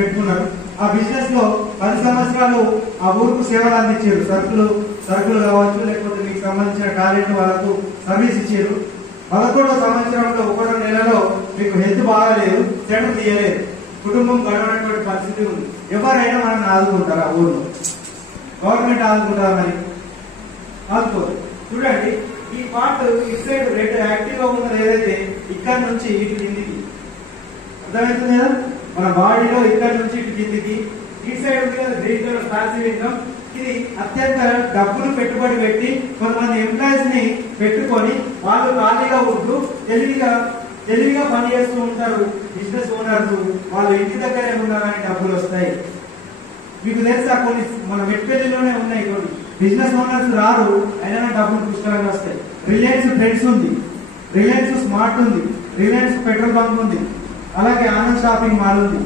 పెట్టుకున్నారు. ఆ బిజినెస్ లో 10 సంవత్సరాలు ఆ ఊరుకు సేవలు అందించారు. సరుకులు కావచ్చు, లేకపోతే మీకు సంబంధించిన టాలెంట్ వాళ్ళకు సర్వీస్ ఇచ్చారు. 11వ సంవత్సరంలో 1 నెలలో మీకు హెల్త్ బాగాలేదు, సెంటర్ తీయలేదు, కుటుంబం గడవనటువంటి పరిస్థితి ఉంది. ఎవరైనా మనల్ని ఆదుకుంటారు. ఆ ఊర్లో గవర్నమెంట్ ఆదుకుంటారా? మరి ఆదుకోరు. చూడండి, ఈ పార్ట్ ఇటు సైడ్ రెడ్ యాక్టివ్ గా ఉన్నది ఏదైతే ఇక్కడ నుంచి ఇటు కిందికి అర్థమవుతుంది కదా. మన బాడీలో ఇక్కడ నుంచి ఇటు కిందికి ఇటు సైడ్ ఉంది కదా గ్రీన్ కలర్ ప్యాసివ్ ఇన్కమ్. ఇది అత్యంత డబ్బులు పెట్టుబడి పెట్టి కొంతమంది ఎంప్లాయీస్ ని పెట్టుకొని వాళ్ళు ఖాళీగా ఉంటూ తెలివిగా పని చేస్తూ ఉంటారు. బిజినెస్ ఓనర్స్ వాళ్ళు ఇంటి దగ్గరే ఉన్నారని డబ్బులు వస్తాయి. మీకు తెలుసా, కొన్ని మన మెట్పల్లిలోనే ఉన్నాయి కొన్ని బిజినెస్ ఓనర్స్ రారు, అయినా డబ్బులు పుష్కలంగా వస్తాయి. రిలయన్స్ ఫ్రెండ్స్ ఉంది, రిలయన్స్ స్మార్ట్ ఉంది, రిలయన్స్ పెట్రోల్ బంక్ ఉంది, అలాగే ఆనంద్ షాపింగ్ మాల్ ఉంది.